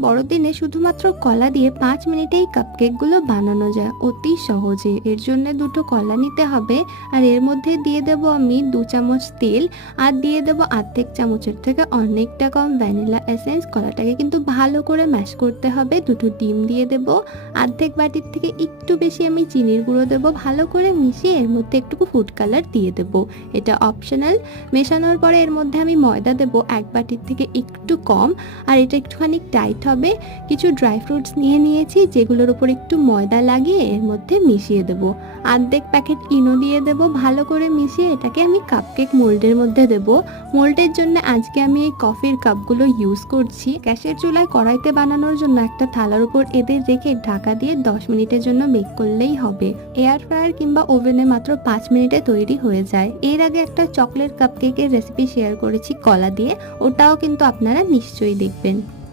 বড়দিনে শুধুমাত্র কলা দিয়ে পাঁচ মিনিটেই কাপকেকগুলো বানানো যায়। অতি সহজে। এর জন্য দুটো কলা নিতে হবে। আর এর মধ্যে দিয়ে দেব আমি দু চামচ তেল আর দিয়ে দেব আর্ধেক চামচের থেকে অনেকটা কম ভ্যানিলা এসেন্স। কলাটাকে কিন্তু ভালো করে ম্যাশ করতে হবে। দুটো ডিম দিয়ে দেব। আর্ধেক বাটির থেকে একটু বেশি আমি চিনির গুঁড়ো দেব। ভালো করে মিশিয়ে এর মধ্যে একটু ফুড কালার দিয়ে দেব। এটা অপশনাল মেশানোর পরে এর মধ্যে আমি ময়দা দেব এক বাটির থেকে একটু কম। আর এটা একটুখানি টাইট হবে। কিছু ড্রাই ফ্রুটস নিয়ে নিয়েছি, যেগুলোর উপর একটু ময়দা লাগিয়ে এর মধ্যে মিশিয়ে দেব। আর্ধেক প্যাকেট ইনো দিয়ে দেব, ভালো করে মিশিয়ে এটাকে আমি কাপকেক মোল্ডের মধ্যে দেব। মোল্ডের জন্য আজকে আমি এই কফির কাপগুলো ইউজ করছি। গ্যাসের চুলায় কড়াইতে বানানোর জন্য একটা থালার উপর এদের রেখে ঢাকা দিয়ে দশ মিনিটের জন্য বেক করলেই হবে। এয়ার ফ্রায়ার কিংবা ওভেনে মাত্র পাঁচ মিনিটে তৈরি হয়ে যায়। এর আগে একটা চকলেট কাপকেকের রেসিপি শেয়ার করেছি কলা দিয়ে। ওটাও কিন্তু আপনারা নিশ্চয়ই দেখবেন।